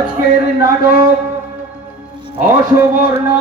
আজকের নাটক অসবর্ণা।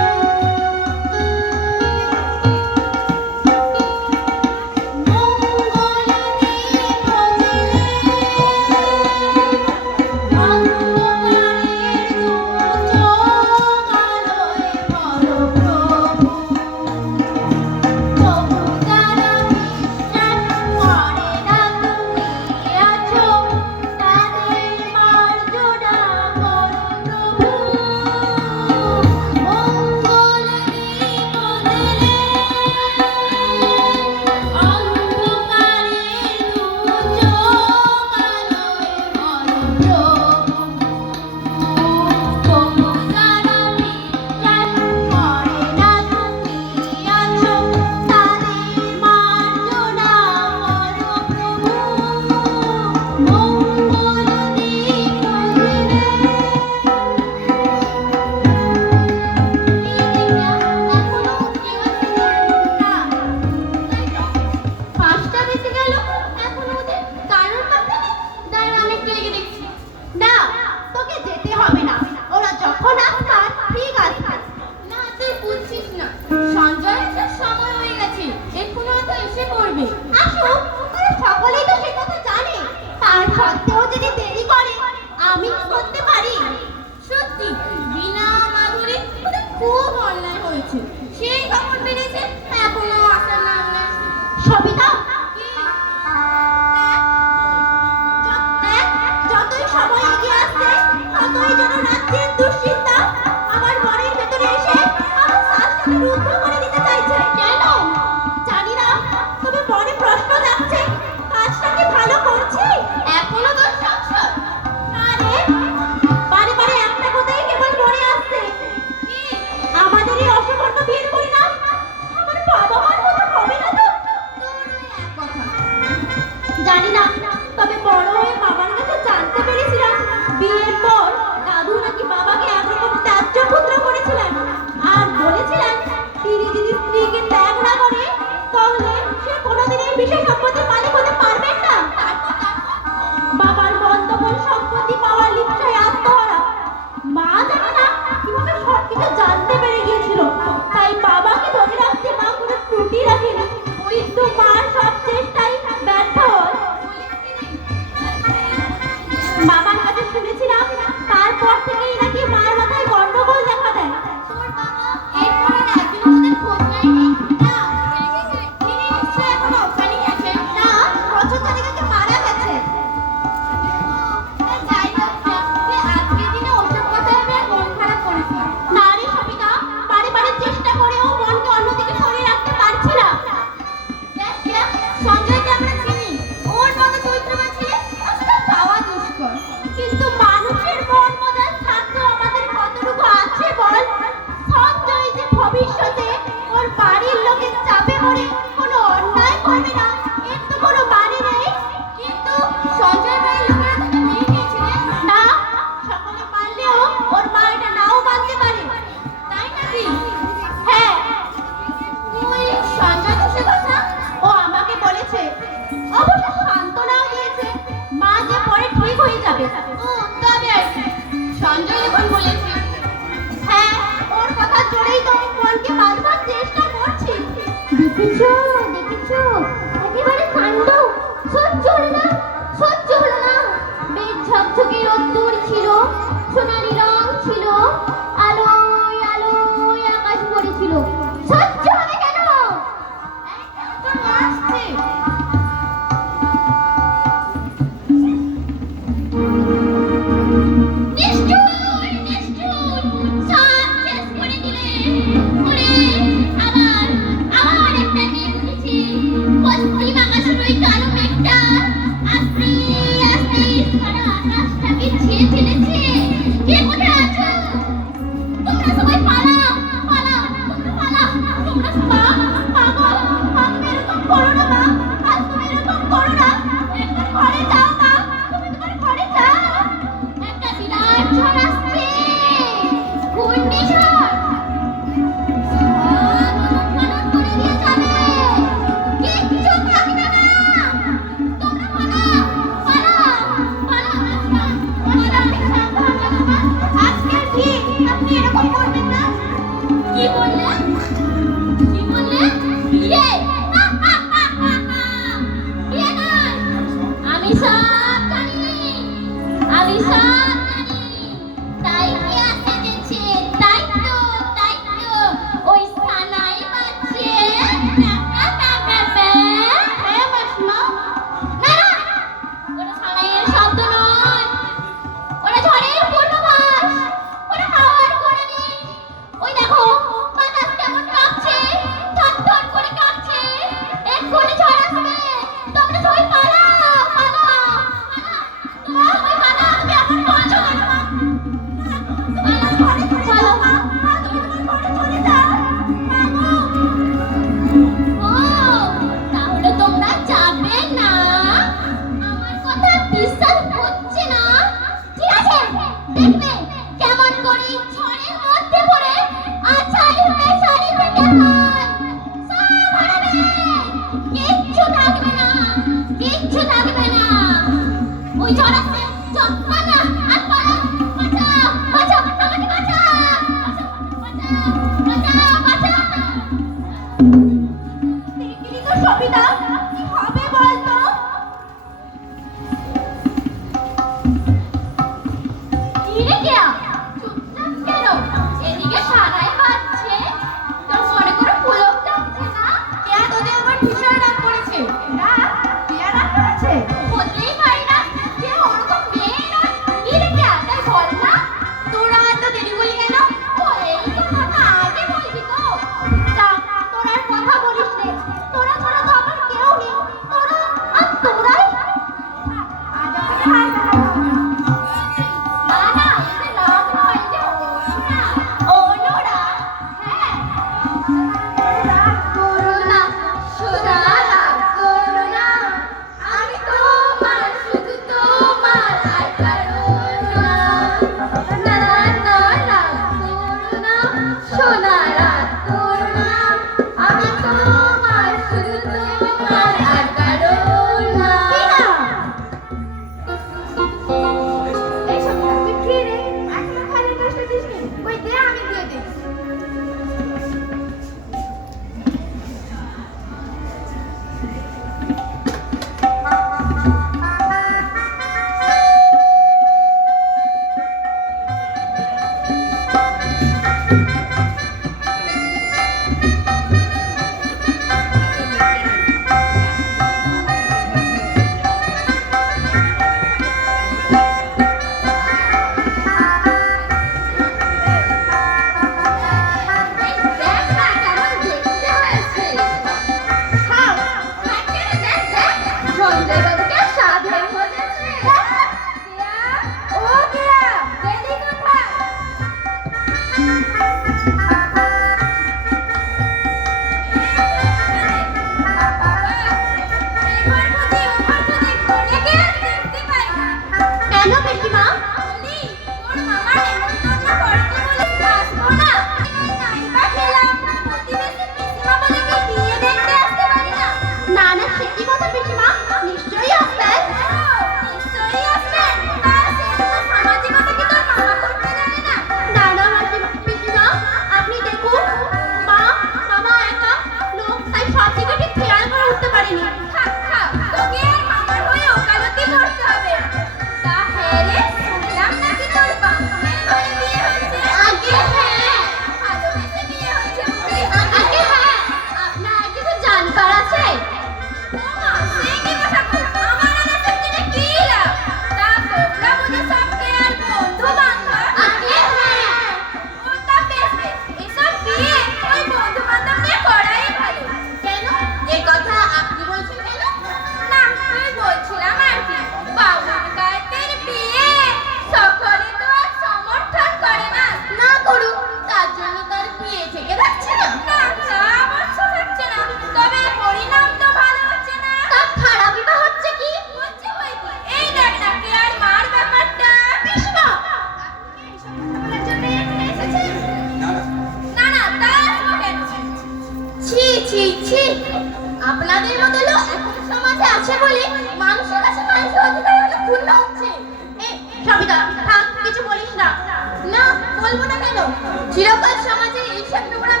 চিরকাল সমাজে এই সব নোংরা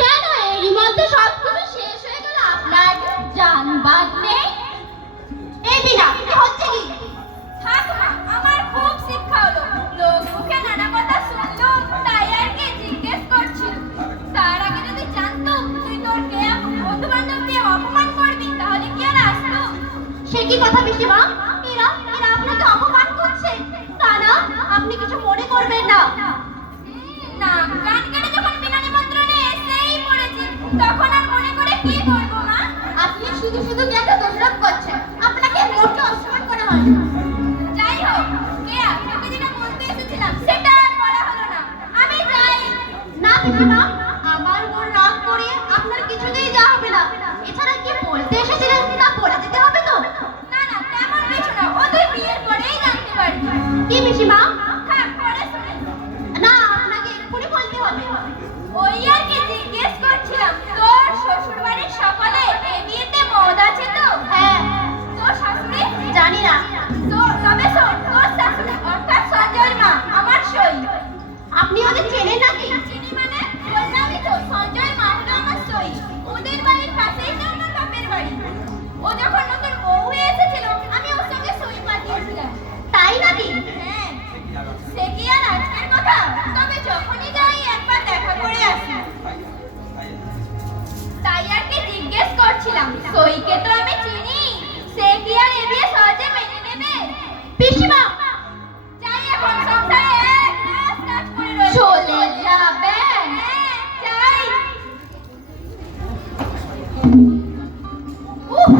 কেন এরই মধ্যে সবকিছু শেষ হয়ে গেল? আপনার জান বাদ নেই? এই বিনা কি হচ্ছে কি? থাক মা, আমার খুব শিক্ষা হলো। লোক মুখে নানা কথা শুনলুম, তাই আর কি জিজ্ঞেস করছি। তার আগে যদি জানতুম তুই তোর বন্ধু বান্ধব দিয়ে অপমান করবি, তাহলে কি আর আসতুম? সে কি কথা পিসিমা? এরা এরা আপনাকে অপমান করছে। তা না, আপনি কিছু মনে করবেন না। না, গান কেটে যখন বিনা নিমন্ত্রণে এসেই পড়েছি, তখন আর মনে করে কি করবো মা? আপনি শুধু শুধু কেন দোষারোপ করছেন? আপনাকে মোটে অসম্মান করা হয়। যাই হোক, কেয়া তোকে যেটা বলতে এসেছিলাম সেটা আর বলা হলো না। আমি যাই। না পিসিমা, আমার উপর রাগ করে আপনার কিছুতেই যাওয়া হবে না। এছাড়া কি বলতে এসেছিলেন তা বলে দিতে হবে তো। না না, তেমন কিছু না, ওদের বিয়ের পরেই জানতে পারবি। কি পিসিমা? থাক, পরে শুনে। না, আপনাকে এক্ষুনি বলতে হবে। ওই আর কি জিজ্ঞেস করছিলাম, তোর শ্বশুর বাড়ির সকলে এ বিয়েতে মত আছে তো? হ্যাঁ। তোর শাশুড়ি? জানি না। তবে শোন, তোর শাশুড়ি অর্থাৎ সঞ্জয় মা আমার সই। আপনি ওদের চেনেন নাকি? চিনি মানে? বললামই তো, সঞ্জয় মা হলো আমার সই। ওদের বাড়ির পাশেই তো আমার বাপের বাড়ি। ও যখন নতুন বউ হয়ে এসেছিল, আমি ওর সঙ্গে সই পাঠিয়েছিলাম। তাই নাকি? হ্যাঁ। সে কি আর আজকের কথা? তবে যখনই যাই একবার দেখা করে আসি। তাই আর কি জিজ্ঞেস করছিলাম, সইকে তো আমি চিনি, সে কি আর এ বিয়ে সহজে মেনে নেবে? পিসিমা, যাই, এখন সংসারে এক রাত কাজ করে রয়েছে। চলে যাবেন? হ্যাঁ, যাই। উফ,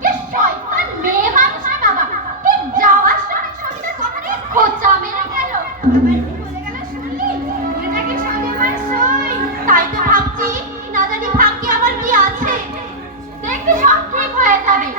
কি শয়তান মেয়ে মানুষ রে বাবা। ঠিক যাওয়ার সময় শরীরের কথা নিয়ে খোঁচা মেরে গেল। আবার কি বলে গেল শুনলি? ওরে নাকি সঞ্জয় মার সই। তাই তো ভাবছি, না জানি ভাগ্যে আমার কি আছে। দেখবি সব ঠিক হয়ে যাবে।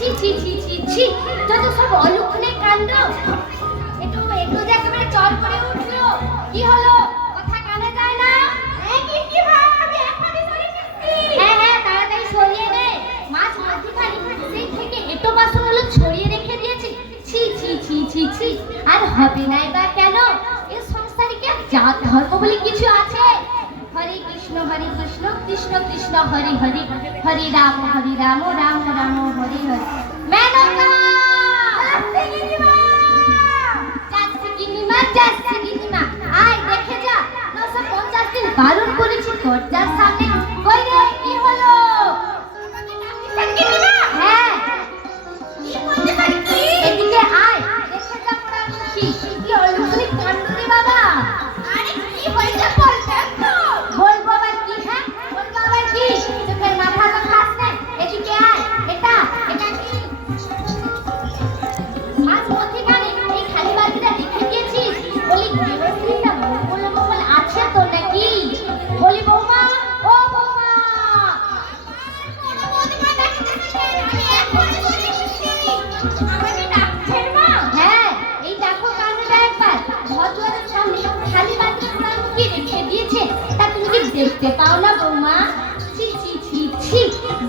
ছি ছি ছি ছি ছি, যত সব অলক্ষণে কাণ্ড। একটু একটু যে একেবারে চল করে উঠলো, কি হলো? কথা কানে যায় না? হ্যাঁ হ্যাঁ, তাড়াতাড়ি সরিয়ে নে। মাছ মধ্যিখানে সেই থেকে এটো বাসন হলো ছড়িয়ে রেখে দিয়েছে। ছি ছি ছি ছি ছি, আর হবে না বা কেন? এই সংসারে কি আর জাত ধর্ম বলে কিছু আছে? হরে কৃষ্ণ কৃষ্ণ কৃষ্ণ হরে হরে, হরে রাম রাম রাম হরে হরে। মেনকা যাচ্ছে গিনিমা, আয় দেখে যা। 950 দিন বারণ করেছি দরজার সামনে, কই রে কি হলো? হ্যাঁ এদিকে আয়, দেখে যা পোড়ামুখী, কি অলক্ষণে কাণ্ড রে বাবা। আরে কি হয়েছে বলতে তো? বলবো আবার কি? হ্যাঁ বলবো আবার কি? চোখের মাথা তো খাস না, এদিকে আয়। এটা কি? মাছ মধ্যিখানে এই খালি বালতিটা রেখে দিয়েছিস? বলি গৃহস্থিটা মঙ্গল আছে তো নাকি? বলি বৌমা, ও বৌমা। আমাকে ডাকছেন মা? হ্যাঁ এই দেখো কাণ্ডটা একবার। ভদ্রের সামনে খালি বালতিটা কি রেখে দিয়েছে, তা তুমি কি দেখতে পাও না বৌমা? ছি ছি ছি ছি,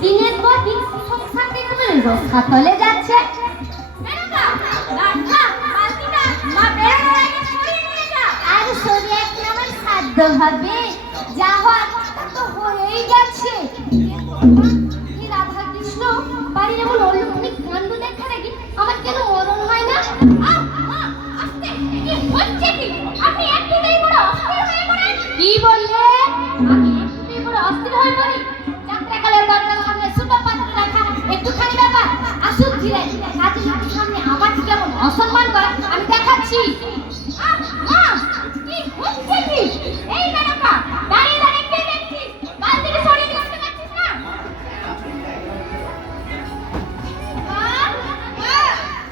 দিনের পর দিন সংসারটা একেবারে রক্ষা তলে যাচ্ছে। মেনকা, গাধা, বালতিটা মা বেরোনোর আগে সরিয়ে নিয়ে যা। আর সরিয়ে কি আমার সাধ্য হবে? যা হওয়ার তা তো হয়েই গেছে। এই রাধা কৃষ্ণ বাড়ির এমন অলক্ষণে কাণ্ড দেখার আগে আমার কেন মরণ হয় না? মা, আস্তে, কি হচ্ছে কি? আপনি একটুতেই বড় অস্থির হয়ে পড়েন। কি বললে? আমি একটু বড় অস্থির হয়ে পড়ি? যাত্রাকালের দরজার সামনে সুটো পাত্র রাখা একটুখানি ব্যাপার? আসুক ধীরে, কাজের লোকের সামনে আমার কেমন অসম্মান করে আমি দেখাচ্ছি। মা, কি হচ্ছে কি? এই মেনকা, দাঁড়িয়ে দাঁড়িয়ে কে দেখছিস? বালতিটা সরিয়ে নিয়ে আসতে পারছিস না? মা,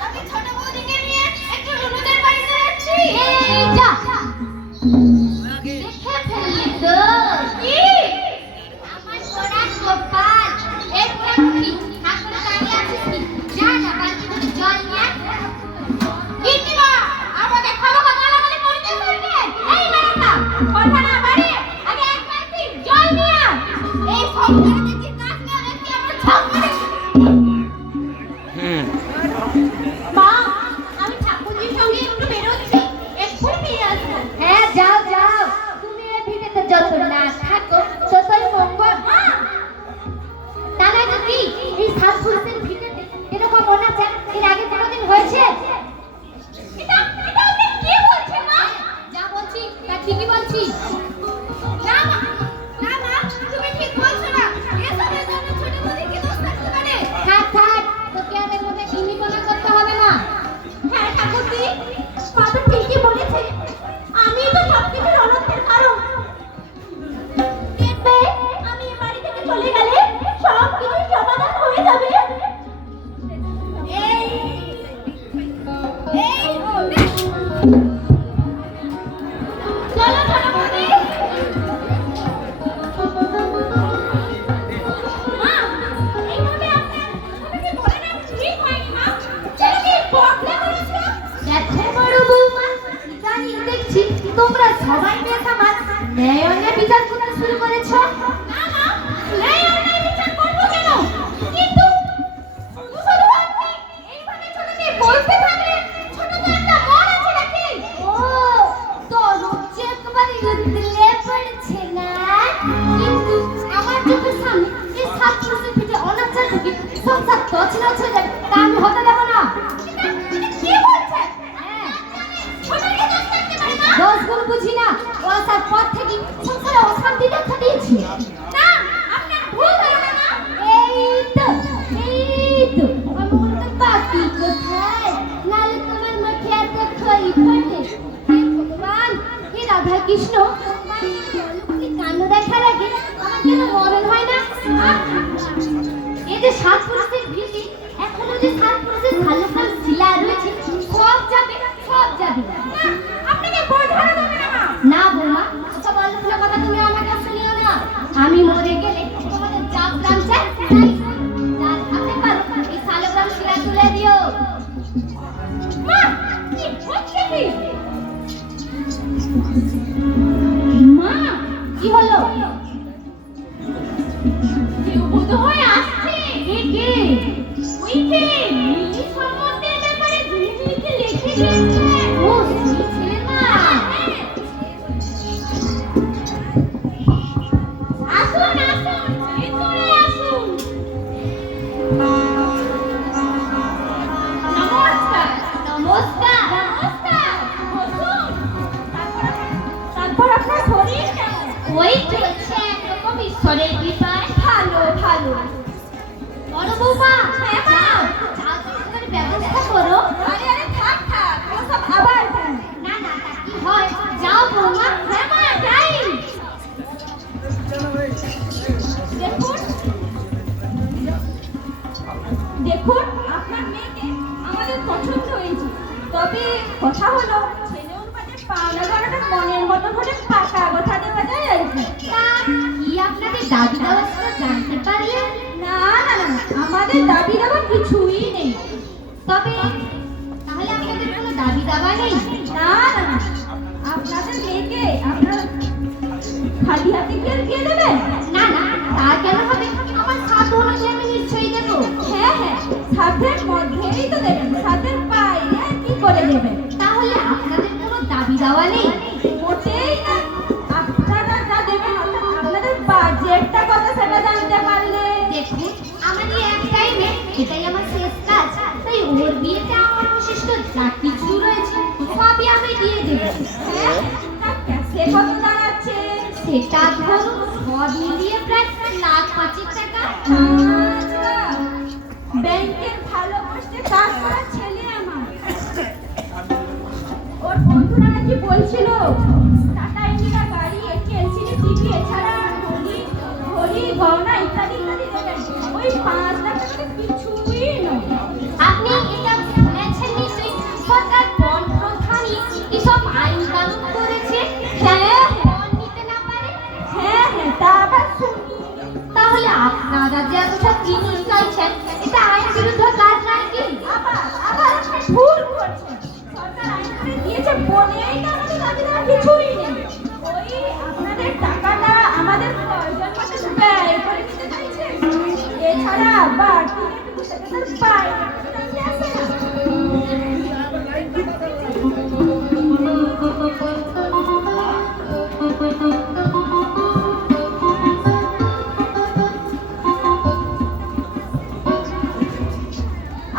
আমি ছোট বৌদিকে নিয়ে একটু রুনুদের বাড়িতে যাচ্ছি। এই যা, দেখে ফেললি তো? কি? আমার পোড়া কপাল। এই পোড়ামুখী, ঠাকুর দাঁড়িয়ে আছিস কি? যা না, বালতি করে জল নিয়ে আয়। গিন্নিমা, আমাকে খামোখা গালাগালি করতে পারবে? এই মেনকা, কথা না বাড়িয়ে আগে এক বালতি জল নিয়ে আয়। এই সংসারে দেখি কাজ না দেখি আমার ছাপ করে। মা, আমি ঠাকুরজির সঙ্গে একটু বেরোচ্ছি, এক্ষুনি ফিরে আসবো। হ্যাঁ যাও যাও, তুমি এই ভিটেতে যত না থাকো ততই মঙ্গল। তা নয় তো কি, এই সাত পুরুষের ভিটেতে এরকম অনাচার এর আগে কোনোদিন হয়েছে? এটা আপনি কি বলছেন মা? যা বলছি তা ঠিকই বলছি। না মা, না মা, তুমি ঠিক বলছো না। এসবের জন্য ছোট বৌদি কি দোষ থাকতে পারে? থাক থাক, তোকে আর এর মধ্যে কিনিপনা করতে হবে না। হ্যাঁ ঠাকুরজি, মা তো ঠিকই বলেছে, আমি তো সবকিছুর অনর্থের কারণ। দেখবে, আমি এই বাড়ি থেকে চলে গেলে সব কিছুর সমাধান হয়ে যাবে। এই চলো ছোট বৌদি। মা, এইভাবে আপনি ছোটকে বলে না ঠিক হয়নি মা। ছোটকে বদলে করেছো। দেখো বড় বৌমা, ইদানিং দেখছি তোমরা সবাই বেশ আমার ন্যায় অন্যায় বিচার করতে শুরু করেছ। না মা, এই অন্যায় বিচার করবো কেন? কিন্তু শুধু আপনি এইভাবে ছোটকে বলতে থাকলে ছোট তো একটা মন আছে নাকি? ও, তোর হচ্ছে একেবারে উতলে পড়ছে না? কিন্তু আমার চোখের সামনে এই সাত পুরুষের পিঠে অনাচার ঢুকে সংসার তছনছ হয়ে যাবে, তা আমি হতে দেবো না। এটা কি বলছেন? হ্যাঁ, ছোটকে দোষ থাকতে পারে না? দশ গুণ বুঝি না, ও আসার পর থেকে সংসারে অশান্তি দেখা দিয়েছি। না, আপনার ভুল ধারণা মা। এই তো আমার তো বাকি কোথায়? নালে তোমার মুখে এত খই ফোটে। হে ভগবান, হে রাধা কৃষ্ণ, কি কাণ্ড দেখার আগে আমার কেন মরণ হয় না? এই যে সাত পুরুষের ভিড়ে এখনো যে সাত পুরুষের ভালো ভালো শিলা রয়েছে, সব যাবে সব যাবে। না, আপনাকে ভুল ধারণা দেবে না মা। না বৌমা, ওসব অল্পনা কথা তুমি আমাকে শুনিও না। আমি মরে গেলে তোমাদের যা প্রাণ চাই তাই যার হাতে পারো এই শালগ্রাম ও সেই ছেলের মা। আসুন আসুন, ভিতরে আসুন। নমস্কার নমস্কার নমস্কার। বসুন। তারপর আপনার শরীর কেমন? ওই চলছে একরকম ঈশ্বরের কৃপায়। ভালো ভালো। বড় বৌমা, হ্যাঁ মা, চা তরকারির ব্যবস্থা করো। আরে আরে থাক থাক, ওসব আবার কেন? না না, তা কি হয়? যাও বৌমা। হ্যাঁ মা, যাই। দেখুন দেখুন আপনার মেয়েকে আমাদের পছন্দ হয়েছে, তবে কথা হলো ছেলে অনুপাতে পাওনা গড়াটা মনের মতো করে পাকা কথা দেওয়া যায় আর কি। তা কি আপনাদের দাবি দেওয়া ছিল জানতে পারলেন? না না না, আমাদের দাবি দেওয়া কিছুই নেই। তবে তাহলে আপনাদের কোনো দাবি দাবা নেই? না না না, আপনাদের মেয়েকে আপনার খালি হাতে দিয়ে দেবেন? না না, তা কেন হবে? আমার সাধ্য অনুযায়ী আমি নিশ্চয়ই দেবো। হ্যাঁ হ্যাঁ, সাধ্যের মধ্যেই তো দেবেন, সাধ্যের বাইরে আর কি করে দেবেন? তাহলে আপনাদের কোনো দাবি দাওয়া নেই? মোটেই না। আপনারা যা দেবেন অর্থাৎ আপনাদের বাজেটটা কত সেটা জানতে পারলে। দেখুন, আমার এই একটাই মেয়ে, এটাই আমার শেষ কাজ। তাই ওর বিয়েতে আমার বিশিষ্ট যা কিছু রয়েছে সবই আমি দিয়ে দেবো। হ্যাঁ, তা ক্যাশে কত দাঁড়াচ্ছে? সেটা ধরুন সব মিলিয়ে প্রায় লাখ 5 টাকা। আচ্ছা, ব্যাংকের ভালো পোস্টে কাজ করা ছেলে আমার। ওর বন্ধুরা নাকি বলছিল টাটা ইন্ডিকা গাড়ি, একটি এলসিডি টিভি, এছাড়া ঘড়ি গহনা ইত্যাদি ইত্যাদি দেবেন। ওই 5 লাখ টাকা কিছুই নয়। আপনি এটা শুনেছেন নিশ্চয়ই, সরকার বন প্রধানই এসব আইন কানুন করেছে। হ্যাঁ, বন নিতে না পারে। হ্যাঁ হ্যাঁ, তা আবার শুনি। তাহলে আপনারা যে এত সব জিনিস চাইছেন, এটা আইন বিরুদ্ধ কাজ নয় কি? আবার আবার আপনি ভুল করছেন। সরকার আইন করে দিয়েছে বলেই তো আমাদের দাবি দেওয়া কিছুই নেই। ওই আপনাদের টাকাটা আমাদের প্রয়োজন মতো ব্যয় করে দিতে চাইছে। এছাড়া বাড়তি যেটুকু সেটা তো বাইরে থেকে আসে না।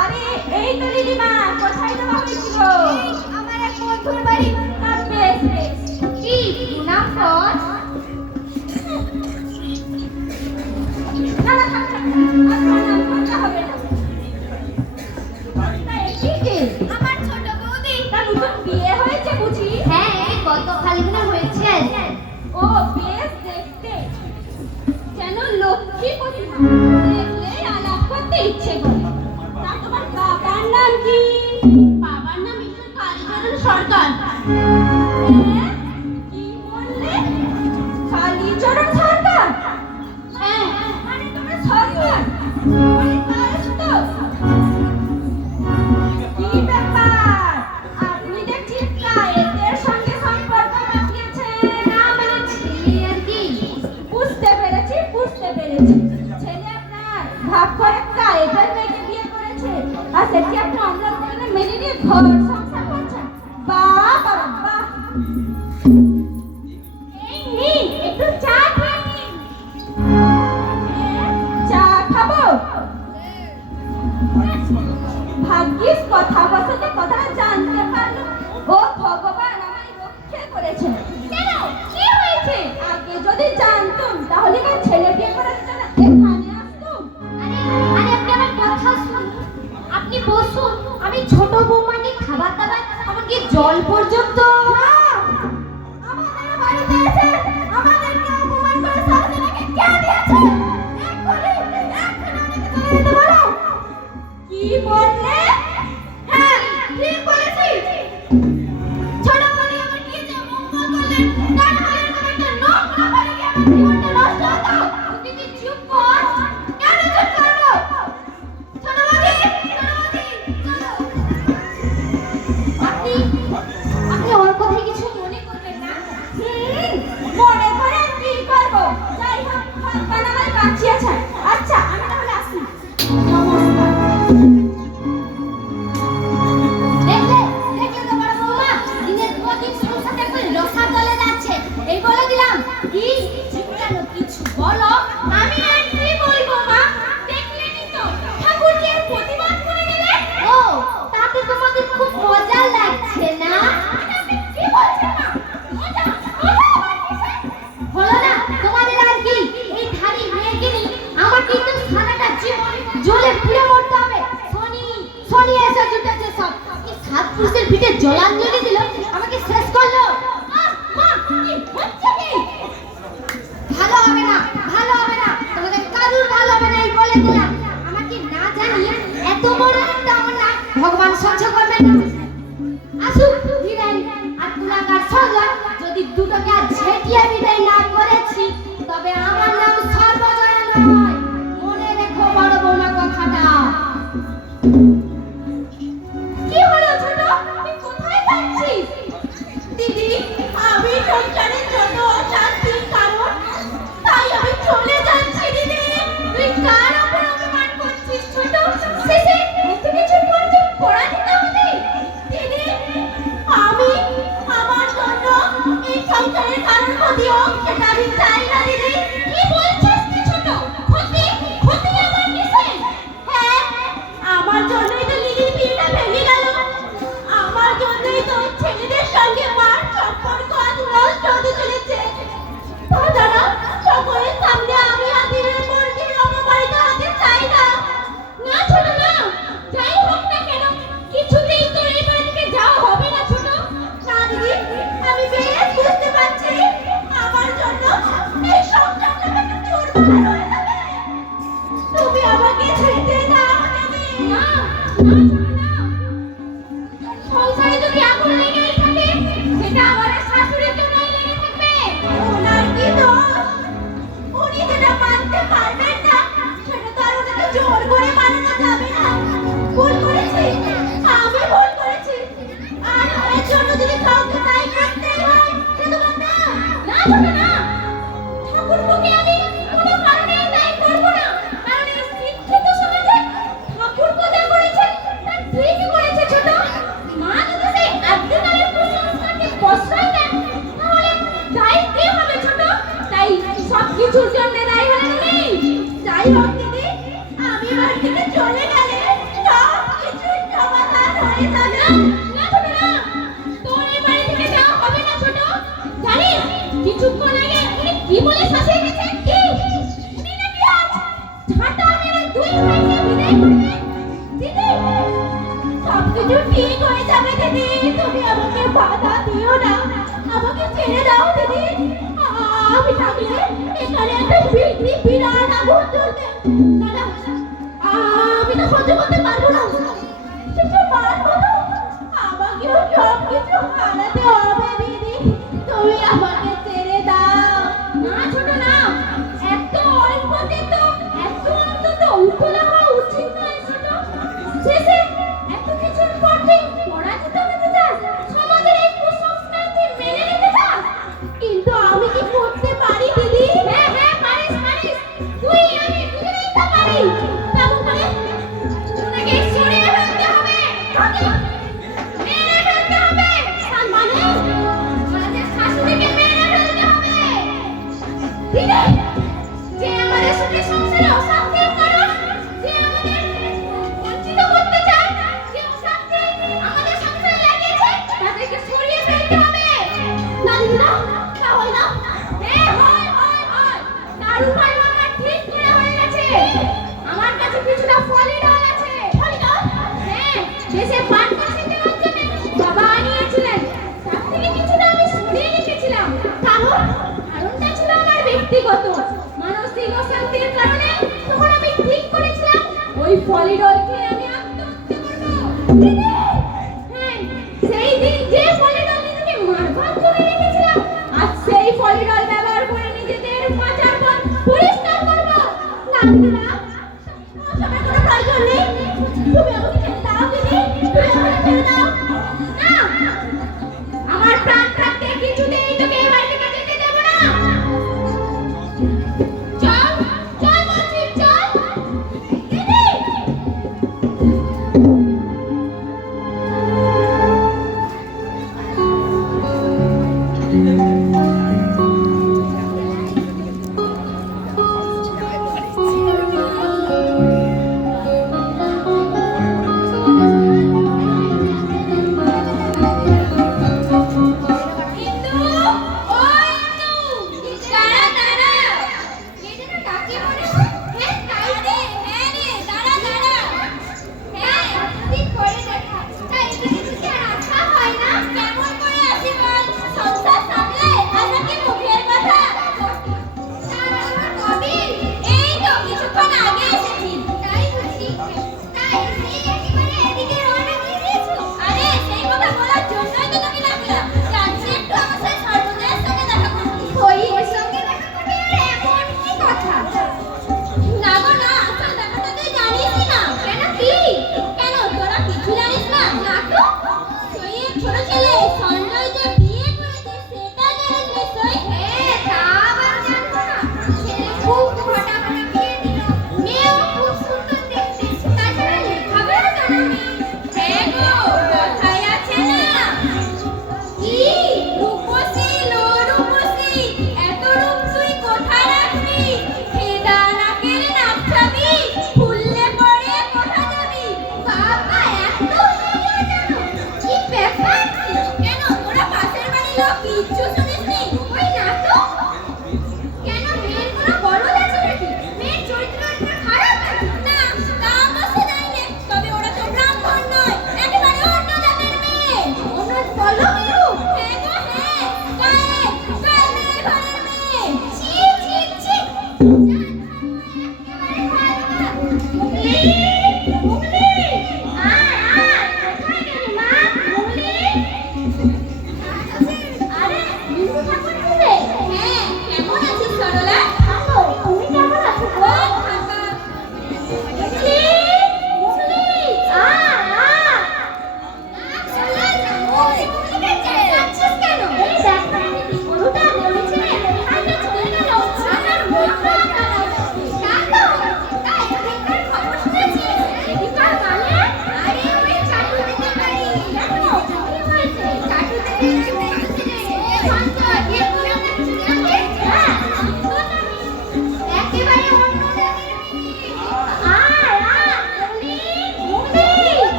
আরে এই তো দিদিমা, কোথায় দেওয়া হয়েছিল? আমার এক বন্ধুর বাড়ি। তা বেশ বেশ। কি প্রণাম কর? না না, থাক থাক, আপনার নাম করতে হবে না। তা এটি কে? আমার ছোট বৌদি। তা নতুন বিয়ে হয়েছে বুঝি? হ্যাঁ, এই গত ফাল্গুনে হয়েছে। ও বেশ দেখতে, যেন লক্ষ্মী প্রতিমা। দেখলেই আলাপ করতে ইচ্ছে করে। তা তোমার বাবার নাম কি? বাবার নাম মিস্টার কালীচরণ সরকার। হ্যাঁ? কি বললে? কালীচরণ সরকার? হ্যাঁ, মানে তোমার সরকার? মানে কায়স্থ? কি ব্যাপার? আপনি দেখছি কায়েতের সঙ্গে সম্পর্ক রাখিয়েছেন। না মানে ছেলে আর কি। বুঝতে পেরেছি বুঝতে পেরেছি, ছেলে আপনার ভাব করে কায়েতের মেয়েকে বিয়ে করেছে, আর সেটি আপনি অমল করে মেনে নিয়ে ঘর সংসার করছেন। বাহ বাবা বাহ। এই নিন, একটু চা খেয়ে নিন। চা খাবো? ভাগ্যিস কথা বলতে কথাটা জানতে পারলো। ও ভগবান, আমায় রক্ষে করেছেন। কেন, কি হয়েছে? আগে যদি জানতাম তাহলে কি ছেলে বিয়ে করার জন্য এখানে আসতুম? আরে আরে, আপনি আমার কথা শুনুন। আপনি বসুন, আমি ছোট বৌমাকে খাবার দাবার, আমাকে জল পর্যন্ত। আমাদের বাড়িতে এসে আমাদেরকে অপমান করে শাশুড়িকে কে দিয়েছে? এক্ষুনি ওনাকে চলে যেতে বলো। কি বললে? হ্যাঁ, ঠিক বলেছি। ছোট বলি আমার কি যে মঙ্গল করলেন, তার ফলে এরকম একটা নোংরা বাড়ি গিয়ে আমার জীবনটা নষ্ট হতো। তুমি চুপ কর। কেন চুপ করবো? ছোট বলি, চলো। আপনি আপনি ওর কথায় কিছু মনে করবেন না। মনে করে আর কি করবো? যাই হোক, সন্তান আমার বাঁচিয়েছে। আচ্ছা, আমি তাহলে আসি। নমস্কার। দেখলে দেখলে জলাঞ্জলি দিল, আমাকে শেষ করলো। মা, কি হচ্ছে কি? ভালো হবে না, ভালো হবে না, তোমাদের কারুর ভালো হবে না, এই বলে দিলাম। আমাকে না জানিয়ে এত বড় একটা অন্যায় ভগবান সহ্য করবে না। আসুক হিরেন আর কুলাঙ্গার সঞ্জয়, যদি দুটোকে আর ঝেঁটিয়ে বিদায় না করেছি, তবে আমার নাম সর্বজয়া নয়। মনে রেখো বড় বৌমা কথাটা। কি হলো ছোট, তুই কোথায় যাচ্ছিস? দিদি, আমি সংসারের জন্য অশান্তির কারণ, তাই আমি চলে যাচ্ছি দিদি। তুই কার উপর অভিমান করছিস ছোট? শেষে এত কিছু পরাজিত হলি? দিদি, আমি আমার জন্য এই সংসারের কারণ ক্ষতি হোক, সেটা আমি চাই না দিদি। কি বলছিস তুই ছোট? ক্ষতি ক্ষতি আমার কিসে? হ্যাঁ, আমার জন্যই তো লিলির বিয়েটা ভেঙে গেল। আমার জন্যই তো ছেলেদের সঙ্গে মার সম্পর্ক আজ নষ্ট হতে চলেছে। তাছাড়া সকলের সামনে আমি আদিরের মর্জির অপমানিত হতে চাই না। না ছোট না, যাই হোক না কেন, কিছুতেই তোর এই বাড়ি থেকে যাওয়া হবে না ছোট। না দিদি, আমি বেশ বুঝতে পারছি আমার জন্য এই সংসারটা একটা চোরবালা হয়ে যাবে। তুমি আমাকে যেতে দাও দিদি। না ছোট না, সংসারে যদি আগুন লেগেই থাকে, সেটা আমার শাশুড়ির জন্যই লেগে থাকবে। ওনার কি দোষ? উনি যেটা মানতে পারবেন না, সেটা তো আর ওনাকে জোর করে মানানো যাবে না। ভুল করেছি, আমি ভুল করেছি। আর এর জন্য যদি কাউকে দায়ী করতেই হয়, সে তোমার না। না ছোট না, ঠাকুরপোকে আমি কোনো কারণেই দায়ী করবো না। কারণ এই শিক্ষিত সমাজে ঠাকুরপো যা করেছে তা ঠিকই করেছে ছোট। মা যদি সেই আদ্যকালের কুসংস্কারকে প্রশ্রয় দেন, তাহলে দায়ী কে হবে ছোট? তাই সব কিছুর জন্য দায়ী হলেন উনি। যাই হোক দিদি, আমি বাড়ি থেকে চলে গেলে সব কিছুর সমাধান হয়ে যাবে। না ছোট না, তোর এই বাড়ি থেকে যাওয়া হবে না ছোট। জানিস কিছুক্ষণ আগে উনি কি বলে শাসিয়ে গেছেন? কি উনি নাকি আজ ঝাঁটা মেরে দুই ভাইকে বিদায় করবে। দিদি, সবকিছু ঠিক হয়ে যাবে দিদি, তুমি আমাকে বাধা দিও না, আমাকে ছেড়ে দাও দিদি। আমি থাকলে এখানে একটা বিরাট আগুন জ্বলবে। না না, আমি তো সহ্য করতে পারবো না। সেটা পারবো না, আমাকেও সবকিছু হারাতে হবে দিদি, তুমি আমাকে ছেড়ে দাও। না ছোট না, এত অল্পতে তো এত অন্তত উতলা হওয়া উচিত নয় ছোট। শেষে এত কিছুর পর তুই পরাজিত হতে চাস, সমাজের এই কুসংস্কার তুই মেনে নিতে চাস? কিন্তু আমি কি করতে পারি দিদি? হ্যাঁ হ্যাঁ, পারিস পারিস, তুই আমি দুজনেই তো পারি। কেমন করে? ওনাকে সরিয়ে ফেলতে হবে, কাকে? মেরে ফেলতে হবে। তার মানে? আমাদের শাশুড়িকে মেরে ফেলতে হবে। দিদি, যে আমাদের সুখে সংসারে অশান্তির কারণ, যে আমাদের বঞ্চিত করতে চায়, যে অশান্তি আমাদের সংসারে লাগিয়েছে, তাদেরকে সরিয়ে ফেলতে হবে। না দিদি না, তা হয় না। হ্যাঁ হয় হয় হয়, তার উপায় আমার ঠিক করে হয়ে গেছে। আমার কাছে কিছুটা ফলিডল আছে। ফলিডল? হ্যাঁ, দেশে পান কষে দেওয়ার জন্য বাবা আনিয়েছিলেন, তার থেকে কিছুটা আমি সরিয়ে রেখেছিলাম। কারণটা ছিল আমার ব্যক্তিগত মানসিক অশান্তির কারণে। তখন আমি ঠিক করেছিলাম ওই ফলিডল খেয়ে আমি আত্মহত্যা করবো। হ্যাঁ, সেই দিন যে ফলিডল নিজেকে মারভার করে রেখেছিলাম, আজ সেই ফলিডল ব্যবহার করে নিজেদের পাচার পথ পরিষ্কার করবো। না দিদি না, ওসবের কোনো প্রয়োজন নেই। তুমি আমাকে ছেড়ে দাও দিদি, তুমি আমাকে ছেড়ে দাও। না, আমার প্রাণ থাকতে কিছুতেই তোকে এই বাড়ি থেকে যেতে দেব না। চল চল বলছি, চল। দিদি,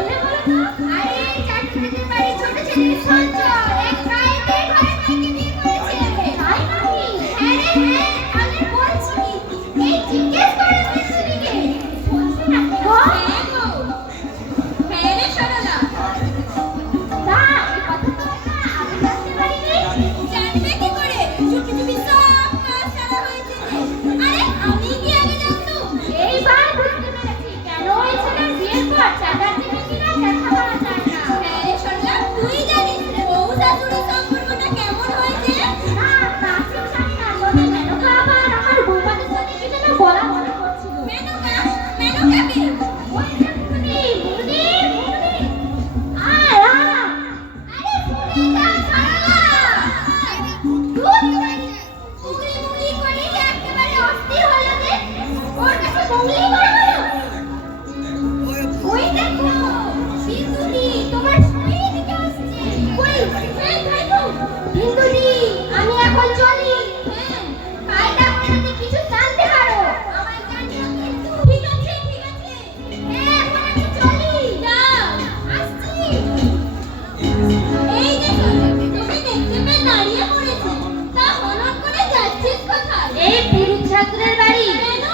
বললে বলো তো? আরে চাটুদের বাড়ি ছোট ছেলে সঞ্জয় এক রাইতে ঘরে মেয়েকে বিয়ে করেছে। তাই নাকি? হ্যাঁ রে হ্যাঁ, আমি বলছি এই জিজ্ঞেস করে মিস্ত্রিকে শুনছি না গো। হ্যাঁ গো, হ্যাঁ রে সরলা, তা এই কথা তো না আমি জানতে পারিনি। জানবে কি করে? চুপি চুপি সব কাজ সারা হয়েছে যে। আরে আমি কি আগে জানতুম? এইবার বুঝতে পেরেছি কেন ওই ছেলের বিয়ের পর চাচার জিনিসরা দেখা পাওয়া যায় না। হ্যাঁ রে সরলা, তুই জানিস রে বউ শাশুড়ির সম্পর্কটা কেমন হয়েছে? না তা ঠিক জানি না, তবে মেনকা আবার আমার বৌমাদের সাথে কি যেন বলা মনে করছিল। মেনকা, মেনকাকে? ওই যে মুনি, মুনি, মুনি। আয়, আয়। আরে মুনি যা সরলা। তুই মুনি করে একেবারে অস্থির হলো যে ওর কাছে মঙ্গলি করে গেল। ওই দেখো সিন্ধুদি তোমার সামনে দিকে আসছে। কই এই দেখো সিন্ধুদি, আমি এখন চলি। হ্যাঁ কায়দা করে যদি কিছু জানতে পারো আমায় জানিও কিন্তু। ঠিক আছে ঠিক আছে। হ্যাঁ এখন আমি চলি। যাও আসছি। এই যে সরলা, তোকে দেখতে পেয়ে দাঁড়িয়ে পড়েছি। তা হঠাৎ করে যাচ্ছিস কোথায়? এই পুরুষ ঠাকুরের বাড়ি। কেন?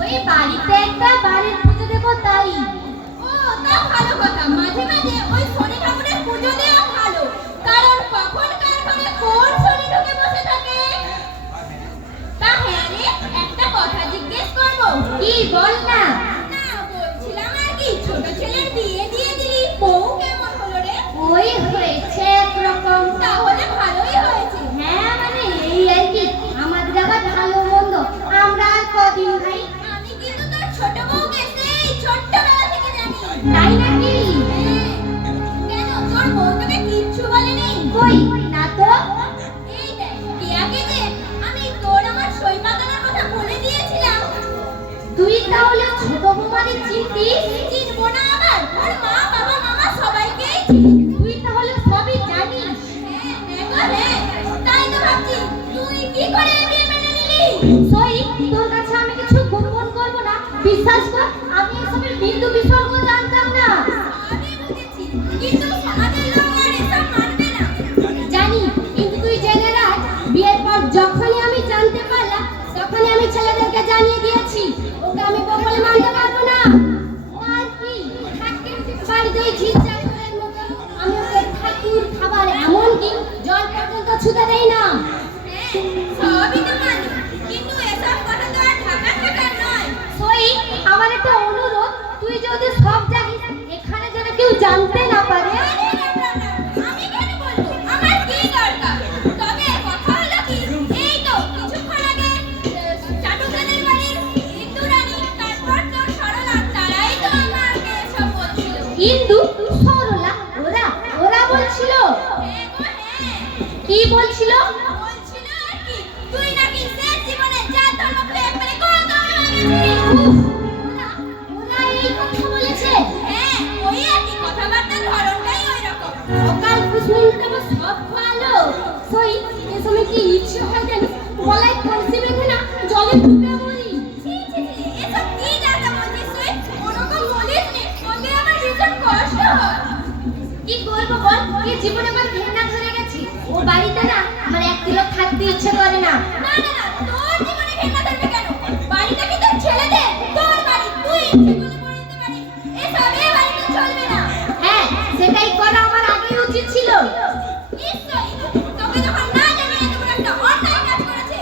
ওই বাড়িতে একটা বাড়ির পুজো দেবো তাই। ও তা ভালো কথা, মাঝে মাঝে ওই শনি ঠাকুরের পুজো দেওয়া ভালো, কারণ কখন কার ঘরে কোন শনি ঢুকে বসে থাকে। তা হ্যাঁ রে, একটা কথা জিজ্ঞেস করবো? কি বল না। না বলছিলাম আর কি, ছোট ছেলের বিয়ে দিয়ে দিলি, বউ কেমন হলো রে? ওই হয়েছে একরকম। তাহলে ভালোই হয়েছে। হ্যাঁ মানে এই আর কি, আমাদের আবার ভালো মন্দ আমরা আর কদিন ভাই। আমি কিন্তু তোর ছোট বউকে সেই ছোট্টবেলা থেকে জানি। তাই নাকি? হ্যাঁ। কেন, তোর বউ তোকে কিচ্ছু বলেনি? কই না তো। এই দেখ, টিয়াকে যে আমি তোর আমার সই পাতানোর কথা বলে দিয়েছিলাম। তুই তাহলে ছোট বৌমাদের চিনতিস? চিনবো না আবার? ওর মা বাবা মামা সবাইকেই চিনি। তুই তাহলে সবই জানিস। হ্যাঁ, হ্যাঁ গো, হ্যাঁ। তাই তো ভাবছি, তুই কি করে এই বিয়ে মেনে নিলি? সই তোর কাছে আমি কিছু গোপন করবো না, বিশ্বাস কর আমি এসবের বিন্দু বিসর্গ জানতাম না। আমি বুঝেছি, কিন্তু সমাজের লোক আর এসব মানবে না। জানি, কিন্তু তুই জেনে রাখ বিয়ের পর যখনই আমি জানতে পারলাম তখনই আমি ছেলেদেরকে জানিয়ে দিয়েছি ওকে আমি বকলে মানতে পারবো না। আর কি বাড়িতে ওই ঝিঝাগুড়ের মতো আমি ওকে ঠাকুর খাবার এমনকি জল পর্যন্ত ছুতে দেই না। হ্যাঁ, সবই তো মানি, কিন্তু এসব কথা তো আর ঢাকা থাকার নয়। সই আমার একটা অনুরোধ, তুই যদি সব জানিস এখানে যেন কেউ জানতে না পারে। আমি কেন বলবো? আমার কি দরকার? তবে কথা হলো কি, এই তো কিছুক্ষণ আগে চাটুকাদের বাড়ির ইন্দুরানী, তারপর তোর সরলা, তারাই তো আমাকে এসব বলছিল। ইন্দু সরলা ওরা ওরা বলছিল। হ্যাঁ গো, হ্যাঁ। কি বলছিল? বলছিল আর কি, তুই নাকি শেষ জীবনে জাত ধর্ম করে একবারে গঙ্গা হয়ে গেছিস। উফ, ওরা ওরা এই কথা বলেছে। হ্যাঁ, ওই আর কি, কথাবার্তার ধরনটাই ওই রকম। সকাল কুসুমটা আমার সব ভালো। সই এ সময় কি ইচ্ছে হয় জানিস, গলায় কলসি বেঁধে না জলে ডুবে মরি। ছি, ছি, ছি, এসব কি যাতা বলছিস তুই? ওরকম বলিস নে, ওতে আমার ভীষণ কষ্ট হয়। কি করবো বল, এ জীবনে আমার ঘৃণা ধরে গেছে। ও বাড়িতে না আমার এক কিলো থাকতে ইচ্ছে করে না। না না না, তোর জীবনে ঘেন্না ধরবে কেন? বাড়িটা কি তোর ছেলেদের? তোর বাড়ি, তুই ইচ্ছে করলে করে দিতে পারিস। এসব এ বাড়িতে চলবে না। হ্যাঁ সেটাই করা আমার আগেই উচিত ছিল। নিশ্চয়ই, তোকে যখন না জানিয়ে এত বড় একটা অন্যায় কাজ করেছে,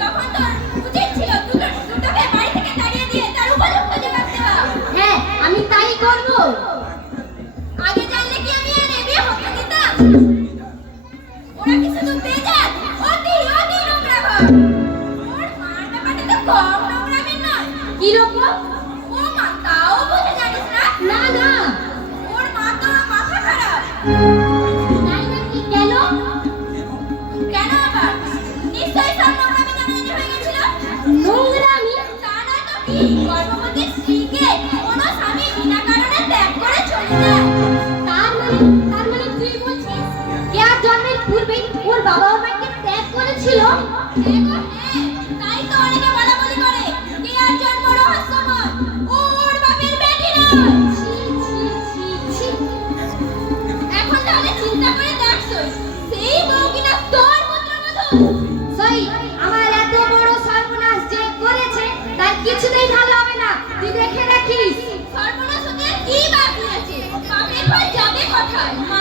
তখন তোর উচিত ছিল দুটোকে বাড়ি থেকে তাড়িয়ে দিয়ে তার উপযুক্ত জবাব দেওয়া। হ্যাঁ আমি তাই করব। আগে জানলে কি আমি আর এ বিয়ে হতে দিতাম? ওরা কি শুধু বেজাত, অতি নোংরা ঘর। ওর মার ব্যাপারটা তো কম নোংরামির নয়। কি রকম? ও মা, তাও বুঝে জানিস না? না না। ওর মা তো মাথা খারাপ। তাই নাকি? কেন? কেন আবার? নিশ্চয়ই সব নোংরামি জানাজানি হয়ে গেছিল। নোংরামি? তা নয় তো কি, গর্ভবতী স্ত্রীকে কোনো স্বামী বিনা কারণে ত্যাগ করে চলে যায়। তার মানে তুই বলছিস কেয়ার জন্মের পূর্বেই ওর বাবা ওর মাকে ত্যাগ করেছিল? হ্যাঁ গো, হ্যাঁ। তাই তো অনেকে বলাবলি করে, কে আর জন্ম রহস্যময়, ওর বাপের বেটি নয়। ছি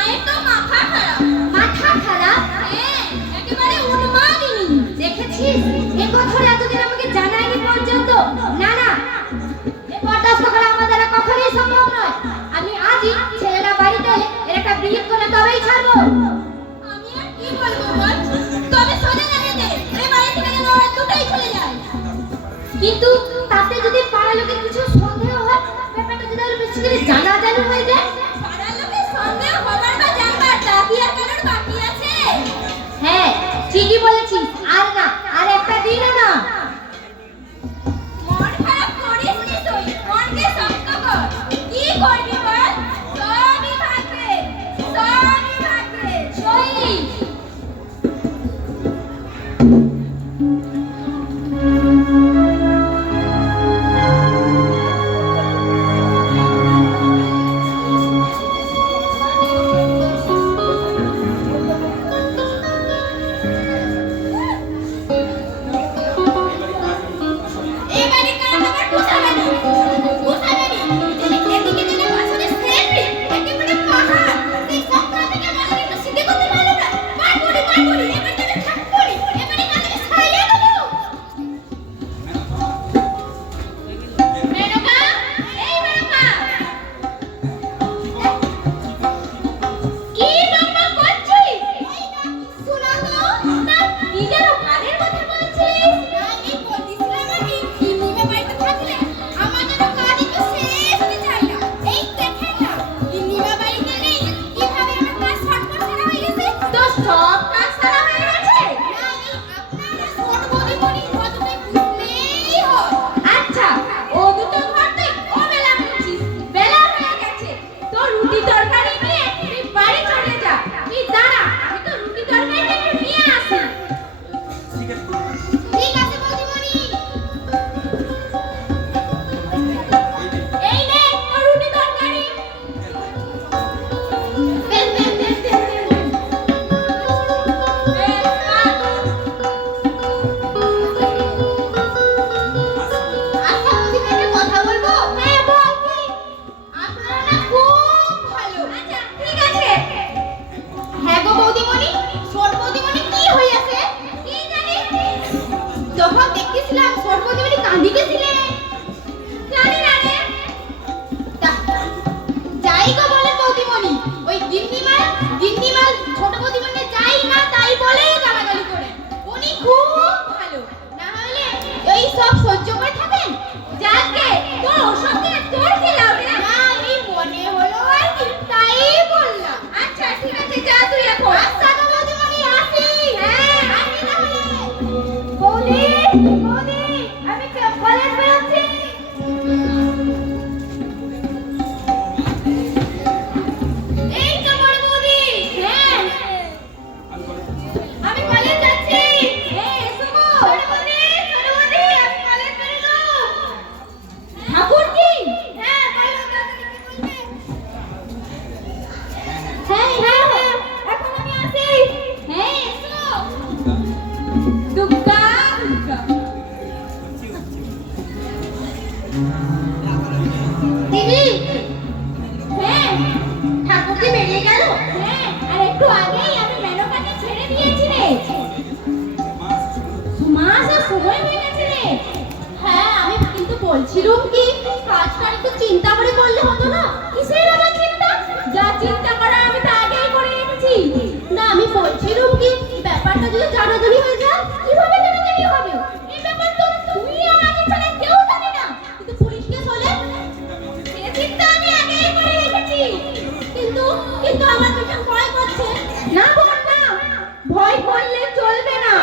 মায়ের তো মাথা খারাপ। মাথা খারাপ? হ্যাঁ, একেবারে উন্মাদিনী। দেখেছিস, এ কথা এতদিন আমাকে জানায়নি পর্যন্ত। না না, এ বরদাস্ত করা আমার দ্বারা কখনোই সম্ভব নয়। আমি আজই ছেলেরা বাড়িতে এলে এর একটা বিহিত করে তবেই ছাড়বো। আমি আর কি বলবো বল? তবে সোজা জানিয়ে দে, এই বাড়ি থেকে যেন ওরা দুটোই চলে যায়। কিন্তু তাতে যদি পাড়ার লোকের কিছু সন্দেহ হয়, ব্যাপারটা যদি আরো বেশি করে জানাজানি হয়ে যায়। পাড়ার লোকের সন্দেহ হবার বা জানবার তা কি আর কারোর বাকি আছে? হ্যাঁ, ঠিকই বলেছিস। আর না, আর একটা দিনও না। মন খারাপ করিস নি তুই, মনকে শক্ত কর। কি করবি বল? সবই ভাগ্যে, সবই ভাগ্যে। সই। এই বাড়ি কার আবার পোষাবে না, পোষাবে না। এদিকে দিলে বাসনের সেলফি, একেবারে পাহাড়। এই সপ্তাহ থেকে আমাদের একটু সিদ্ধি করতে পারলো না। মার করি, এবার তবে থাক করি, এবারে কাজে ছাইয়া দেবো। মেনকা, এই মেনকা। কি বাবা করছিস? এই না, শোনা তো। না, কি যেন কানের কথা বলছিস? না, এই বলছিলাম আমি, গিন্নিমা বাড়িতে থাকলে আমার যেন কাজ একটু শেষ হতে চাই না। এই দেখেন না, গিন্নিমা বাড়িতে নেই, কিভাবে আমার কাজ ছটফট করা হয়ে গেছে। তো সব কাজ সারা হয়ে গেছে? না, এই আপনারা ছোট বৌদি বলি কতটা বুঝলেই হয়। আচ্ছা, ও দুটো ঘর তুই কবেলা মুছিস? বেলা হয়ে গেছে। তো রুটি তরকারি নিয়ে তুই বাড়ি চলে যা। তুই দাঁড়া, আমি তো রুটি তরকারিটা একটু নিয়ে আসি। ঠিক আছে বৌদিমণি। এই নে তোর রুটি তরকারি। দেন, দেন, দেন, দেন, দেন, দেন। এই, আচ্ছা বৌদিমণি, একটা কথা বলবো? হ্যাঁ, বল কি? আপনারা না খুব ভালো। আচ্ছা, ঠিক আছে। হ্যাঁ গো বৌদিমণি, ছোট বৌদিমণি কি হইয়াছে? কি জানি? যখন দেখতেছিলাম ছোট বৌদিমণি কাঁদিতেছিলেন। জানি না রে। যাই গো বলেন বৌদিমণি, ওই গিন্নিমাল ছোট বৌদিমণি যাই না তাই বলে গালাগালি করেন। উনি খুব ভালো, না হলে এই সব সহ্য করে থাকেন? যাকে তোর ওর সঙ্গে তোর কি লাভ রে? না, এই মনে হলো আর কি, তাই বললাম। আচ্ছা, ঠিক আছে, যা তুই এখন। আচ্ছা গো বৌদিমণি, আসি। হ্যাঁ, আসি তাহলে। বৌদি, বৌদি, আমি কলেজ বেরোচ্ছি। এই তো বড় বৌদি। হ্যাঁ, আমি কলেজ যাচ্ছি। এই এসো গো। ছোট বৌদি, আমি কলেজ বেরোলাম। ঠাকুর কি? হ্যাঁ, বলো তাড়াতাড়ি কি বলবে? হ্যাঁ, হ্যাঁ, হ্যাঁ, এখন আমি আসি। হ্যাঁ, এসো। দুগ্গা, দুগ্গা। দিদি, হ্যাঁ, ঠাকুর কি বেরিয়ে গেল? হ্যাঁ, আর একটু আগেই আমি মেনকাকে ছেড়ে দিয়েছি রে। মাস আর সময় হয়ে গেছে রে। হ্যাঁ, আমি কিন্তু বলছিলাম কি কাজটা একটু চিন্তা করে করলে হতো না? কিসের আবার চিন্তা? যা চিন্তা করা আমি তা আগেই করে রেখেছি। না, আমি বলছিলাম কি ব্যাপারটা যদি জানাজানি হয়ে যায়, কিভাবে জানাজানি হবে? এই ব্যাপার তো তুই আর আমি ছাড়া কেউ জানে না। কিন্তু পুলিশ কেস হলে সে চিন্তা আমি আগেই করে রেখেছি। কিন্তু কিন্তু আমার ভীষণ ভয় করছে। না বোন, না, ভয় করলে চলবে না।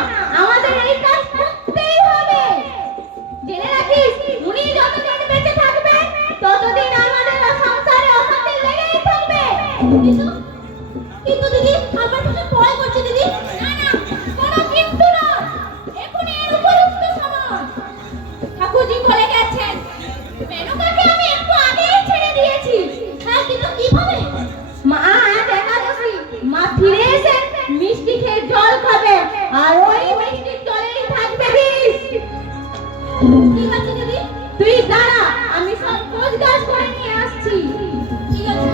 আমাদের এই কাজ করতেই হবে। জেনে রাখিস, উনি যতদিন বেঁচে থাকবে ততদিন আমাদের সংসারে অশান্তি লেগেই থাকবে। কিন্তু কিন্তু দিদি, আমার ভীষণ ভয় করছে দিদি। না না, কোনো কিন্তু না, এখনই এর উপযুক্ত সময়। ঠাকুরজি বলে গেছেন মেনকাকে আমি একটু আগেই ছেড়ে দিয়েছি। হ্যাঁ, কিন্তু কিভাবে? মা আজ একাদশী, মা ফিরে এসে মিষ্টি খেয়ে জল খাবে, আর ওই মিষ্টির জলেই থাকবে বিষ। ঠিক আছে দিদি, তুই দাঁড়া, আমি সব খোঁজ কাজ করে নিয়ে আসছি। ঠিক আছে।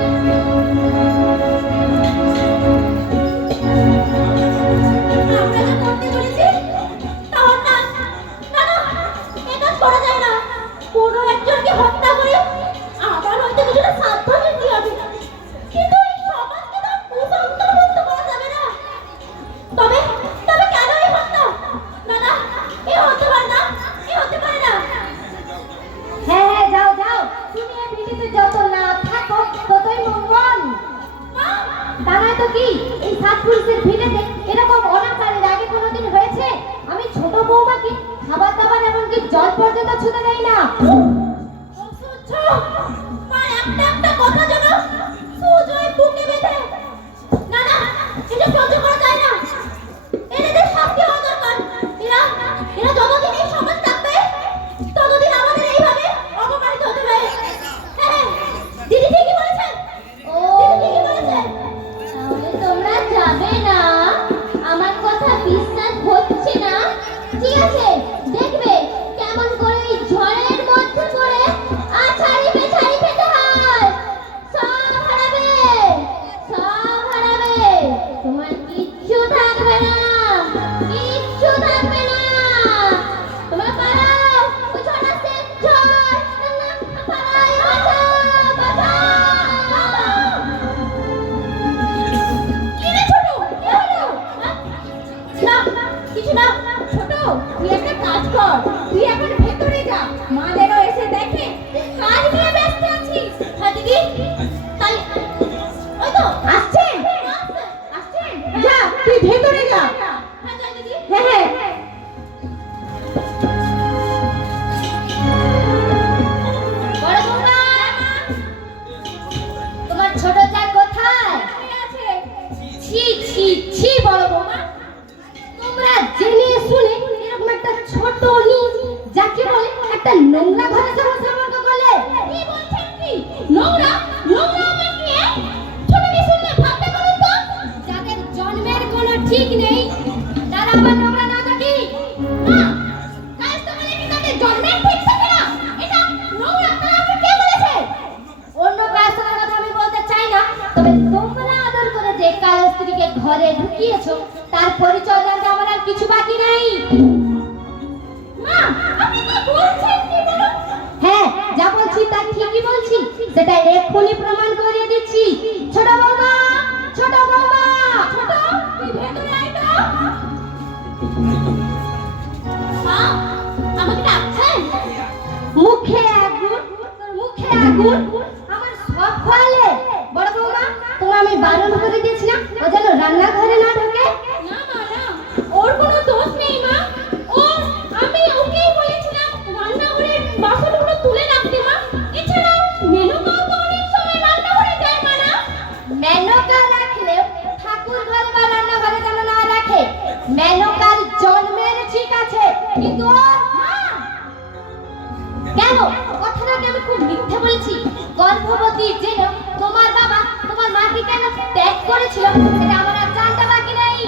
কি এই সাত পুরুষের ভিড়েতে এরকম অনাচারের আগে কোনোদিন হয়েছে? আমি ছোট বৌমাকে খাবার দাবার এমনকি জল পর্যন্ত ছুঁতে দেই না। অসহ্য! মার একটা একটা কথা যেন সুজয় বুকে বেঁধে। না না, এটা সহ্য করা যায় না। এদের শাস্তি হওয়া দরকার। এরা এরা যতদিন এই সমাজ থাকবে ততদিন আমাদের এইভাবে অপমানিত হতে হবে। হ্যাঁ, দিদি ঠিকই বলেছেন। ও দিদি ঠিকই বলেছেন। তাহলে তোমরা যাবে না? আমার কথা বিশ্বাস হচ্ছে না? ঠিক আছে, দেখবে কেমন করে এই ঝড়ের মধ্যে পড়ে আছাড়ি পেছাড়ি খেতে হয়। সব হারাবে, সব হারাবে। তোমার কিচ্ছু থাকবে না, কিচ্ছু থাকবে না। তোমরা পালাও, ওই ঝড় আসছে, ঝড়! না, না, পালাই, বাঁচাও, বাঁচাও! কি রে ছোট? কি হলো? হ্যাঁ? না, কিছু না। ছোট, তুই একটা কাজ কর। তুই এখন ভেতরে যা। মা যেন এসে দেখে তুই কাজ নিয়ে ব্যস্ত আছিস। হ্যাঁ দিদি, তাই ওই তো আসছেন। আসছেন? যা, তুই ভেতরে যা। হ্যাঁ যাই দিদি। হ্যাঁ হ্যাঁ। বড় বৌমা, তোমার ছোট যা কোথায়? আছে। ছি ছি ছি বড় বৌমা, তোমরা জেনে শুনে এরকম একটা ছোট নিজ যাকে বলে একটা নোংরা ঘরে সঙ্গে সম্পর্ক করলে। কি বলছেন কি? নোংরা? নোংরা আমার কি? ছোট কি শুনলে ভাবতে পারুন তো? যাদের জন্মের কোনো ঠিক নেই তারা আবার নোংরা না থাকি? না, কাজ তো বলে কি তাদের জন্মের ঠিক থাকে না? এটা নোংরা তা আপনি কে বলেছে? অন্য কাজটার কথা আমি বলতে চাই না, তবে তোমরা আদর করে যে কাল স্ত্রীকে ঘরে ঢুকিয়েছো তার পরিচয় জানতে আমার আর কিছু বাকি নেই। মা, আপনি কি বলছেন কি বলুন? হ্যাঁ, যা বলছি তা ঠিকই বলছি, সেটা এক্ষুনি প্রমাণ করে দিচ্ছি। ছোট বৌমা, ছোট বৌমা, ছোট, তুই ভেতরে আয় তো। মা, আমাকে ডাকছেন? মুখে আগুন, তোর মুখে আগুন, আমার সব খোয়ালে। বড় বৌমা, তোমার আমি বারণ করে দিয়েছি না ও যেন রান্নাঘরে না ঢোকে? না মা, না, ওর কোনো দোষ নেই মা। আমি ওকেই বলেছিলাম রান্নাঘরের বাসনগুলো তুলে রাখতে মা। এছাড়া মেনকাও তো অনেক সময় রান্নাঘরে যায় মা না। মেনকা রাখলেও ঠাকুর ঘর বা রান্নাঘরে যেন না রাখে। মেনকার জন্মের ঠিক আছে, কিন্তু ওর মা কেন? কথাটাকে আমি খুব মিথ্যে বলছি? গর্ভবতী জেনে তোমার বাবা তোমার মাকে কেন ত্যাগ করেছিল সেটা আমার আর জানতে বাকি নেই।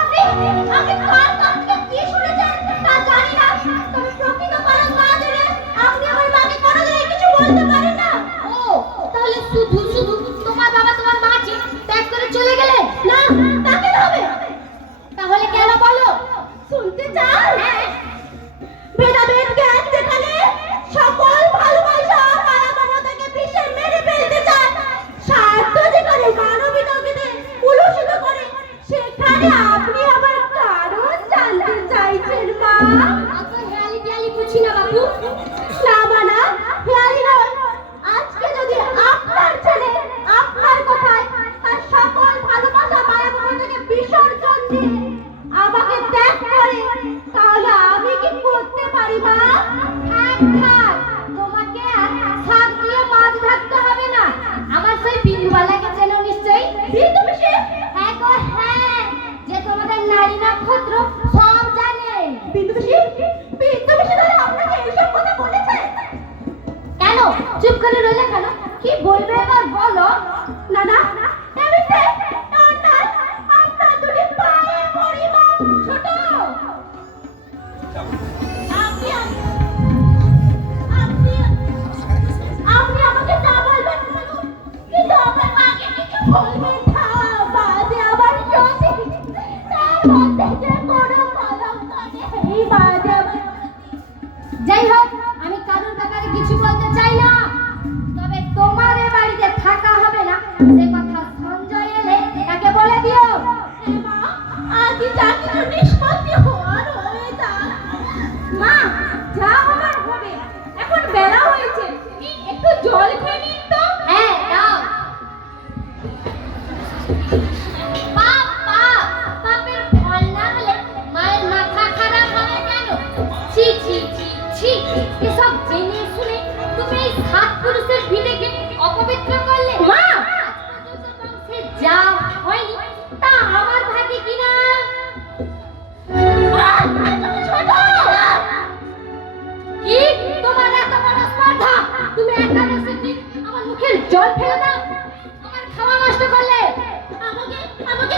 আপনি কার কাছ থেকে কি শুনেছেন তা জানি না। তবে প্রকৃত কারণ না জেনে আপনি আমার মাকে কোনোদিনই কিছু বলতে পারেন না। ও, তাহলে শুধু শুধু তোমার বাবা তোমার মাকে ত্যাগ করে চলে গেলেন? না, তাকে হবে। তাহলে কেন বলো? শুনতে চান? ভেদাভেদ জ্ঞান যেখানে সকল ভালোবাসা মায়া মমতাকে পিষে মেরে ফেলতে চায়, স্বার্থ যেখানে মানবিকতাকে কুলুষিত করে, সেখানে আপনি আবার কারণ জানতে চাইছেন মা? অত হেয়ালি টেয়ালি বুঝি না বাবু। না মানা, হেয়ালি নয়। আজকে যদি আপনার ছেলে আপনার কথায় তার সকল ভালোবাসা মায়া মমতাকে বিসর্জন দিয়ে আমাকে ত্যাগ করে, তাহলে আমি কি করতে পারি মা? থাক থাক, তোমাকে আর শাক দিয়ে মাছ ধরতে হবে না। আমার সেই বিন্দুবালাকে চেনো নিশ্চয়ই? বিন্দু পিসি? হ্যাঁ গো হ্যাঁ, যে তোমার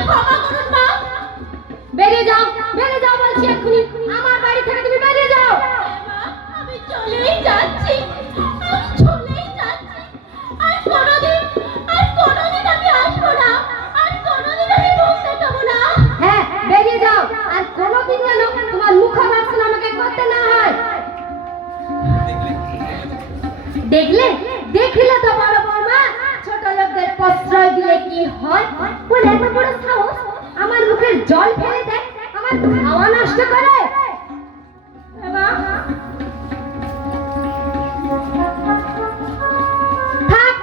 ক্ষমা করুন মা। বেরিয়ে যাও বলছি এক্ষুনি, আমার বাড়ি থেকে তুমি বেরিয়ে যাও। হ্যাঁ মা, আমি চলেই যাচ্ছি, আমি চলেই যাচ্ছি। আর কোনোদিন আমি আসবো না, আর কোনোদিন আমি মুখ দেখাবো না। হ্যাঁ বেরিয়ে যাও, আর কোনোদিন যেন তোমার মুখ দর্শন আমাকে করতে না হয়। দেখলে তো বড় বৌমা, ছোট লোকদের প্রশ্রয় দিলে কি হয়। বলে এত বড় সাহস, আমার মুখের জল ফেলে দেয়, আমার খাওয়া নষ্ট করে। থাক,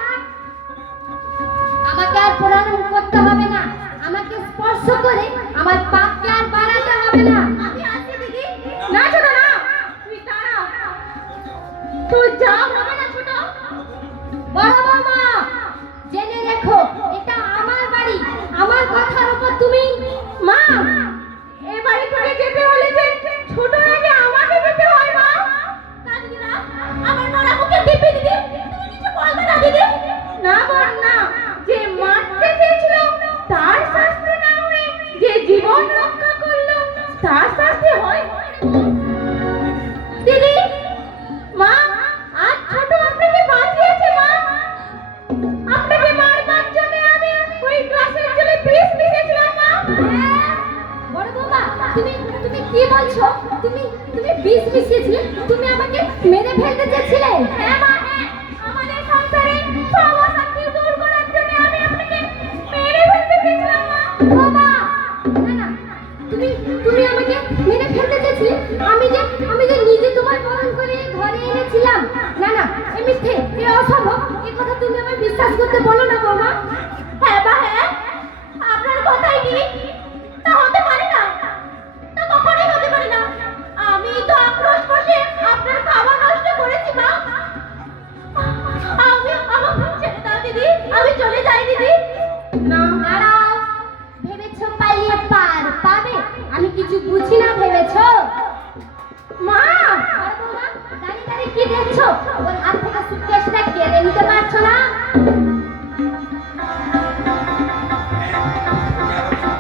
আমাকে আর প্রণাম করতে হবে না, আমাকে স্পর্শ করে আমার পাপকে আর বাড়াতে হবে না। আমি আসি দিদি। না ছোট না, তুই দাঁড়া, তুই যা হবে না ছোট। বড় বৌমা, জেনে রেখো এটা আমার বাড়ি, আমার কথার উপর তুমি। মা, এই বাড়ি থেকে যেতে হলে যে ছোট আগে আমাকে যেতে হয় মা। না দিদি না, আমার নোরা মুখে দিব্যি দিদি, তুমি কিছু বলবে না দিদি। না বল না, যে মারতে চেয়েছিল তার শাস্তি না হয়ে যে জীবন রক্ষা করলো তার শাস্তি হয়। দিদি, মা, আজ ছোট আপনাকে বাঁচিয়েছে মা। আপনাকে মারবার জন্য আমি ওই গ্লাসের জলে বিষ মিশিয়েছিলাম মা। বড় বাবা, তুমি কি বলছো? তুমি বিষ মিশিয়েছিলে? তুমি আমাকে মেরে ফেলতে চেয়েছিলে? হ্যাঁ মা, হ্যাঁ, আমাদের সংসারে সব অশান্তি দূর করার জন্য আমি আপনাকে মেরে ফেলতে চেয়েছিলাম মা। বাবা, না তুমি আমাকে মেরে ফেলতে চেয়েছিলে? আমি যে নিজে তোমার বরণ করে ঘরে এনেছিলাম। না এ মিথ্যে, এ অসম্ভব, এ কথা তুমি আমায় বিশ্বাস করতে বলো না বাবা। হ্যাঁ মা, হ্যাঁ, আপনার কথাই কি তা হতে পারে না, তা কখনোই হতে পারে না। আমি তো আক্রোশ বসে আপনার খাওয়া নষ্ট করেছি মা। আমাকে ছেড়ে দাও দিদি, আমি চলে যাই দিদি। না, দাঁড়াও, ভেবেছো পালিয়ে পার পাবে? আমি কিছু বুঝি না ভেবেছো? মা, বড় বৌমা, দাঁড়িয়ে কি দেখছো? ওর হাত থেকে সুটকেসটা কেড়ে নিতে পারছো না?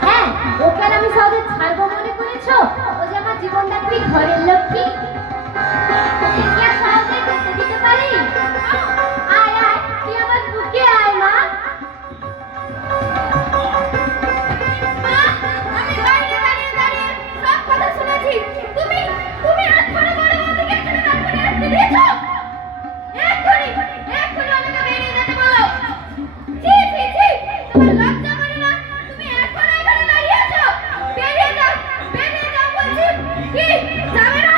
হ্যাঁ, ওকে আর আমি সহজে ছাড়বো মনে করেছো? ও যে আমার জীবনদাত্রী, ঘরের লক্ষ্মী, ওকে কি আর সহজে যেতে দিতে পারি? আয় তুই আমার বুকে আয় মা। মা, আমি বাইরে দাঁড়িয়ে সব কথা শুনেছি। তুমি হাত করে বড় বৌদিকে এখানে দাঁড় করে রাখতে দিয়েছো? এক্ষুনি ওনাকে বেরিয়ে যেতে বলো। ছি, তোমার লজ্জা করে না? তুমি এখনো এখানে দাঁড়িয়ে আছো? বেরিয়ে যাও বলছি। কি, যাবে না?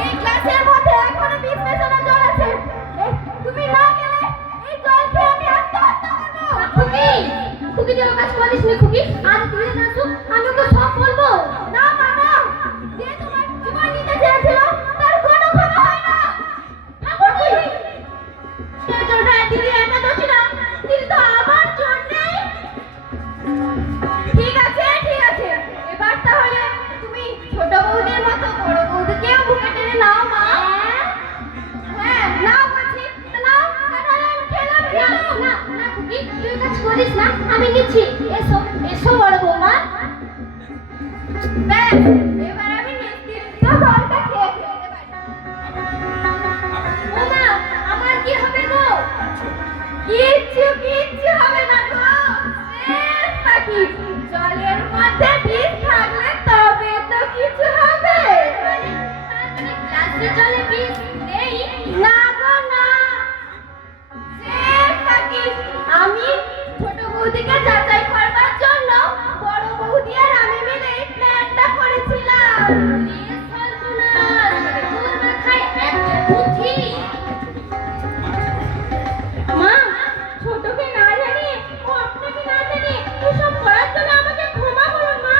এই গ্লাসের মধ্যে এখনো বিষ মেশানো জল আছে। তুমি না গেলে এই জল খেয়ে আমি আত্মহত্যা করবো। খুকি তুই আমার কাছে বলিস নি খুকি, আর তুই না তো আমি ওকে সব বলবো। না বাবা, যে তোমার জীবন নিতে চেয়েছিল তার কোনো ক্ষমা হয় না। সেজন্য দিদি একা দোষী না, দিদি তো আমার জন্যেই। ঠিক আছে, এবার তাহলে তুমি ছোট বৌদির মতো বড় বৌদিকেও বুকে টেনে নাও মা। হ্যাঁ নাও বলছি, তো নাও, তাহলে আমি খেলাম। না খুকি তুই কাজ করিস না, আমি নিচ্ছি। এসো বড় বৌমা। ব্যাস, এবার আমি নিশ্চিন্ত জলটা খেয়ে ফেলতে পারি। বৌমা, আমার কি হবে গো? কিচ্ছু হবে না গো। পাখি, জলের মধ্যে বিষ থাকলে তবে তো কিছু হবে। গ্লাসে জলে বিষ নেই? না গো না। পাখি, আমি ছোট বৌদিকে যাচাই করবার জন্য বড় বৌদি আর আমি মিলে এই প্ল্যানটা করেছিলাম। তোর মাথায় এত বুদ্ধি? মা, ছোটকে না জানিয়ে ও আপনাকে না জানিয়ে এসব করার জন্য আমাকে ক্ষমা করুন মা।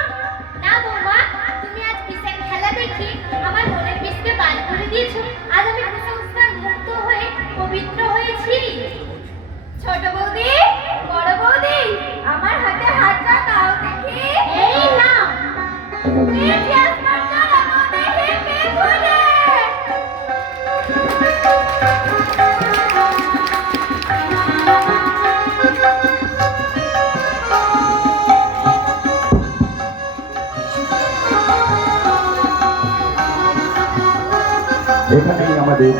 না বৌমা, তুমি আজ বিষের খেলা দেখি আমার মনের বিষকে বার করে দিয়েছো। আজ আমি কুসংস্কার মুক্ত হয়ে পবিত্র হয়েছি। ছোট বৌদি, বড় বৌদি, আমার হাতে হাতটা দাও দেখি। এই না, ইতিহাস চলো দেখি কে খুলে। এখানেই আমাদের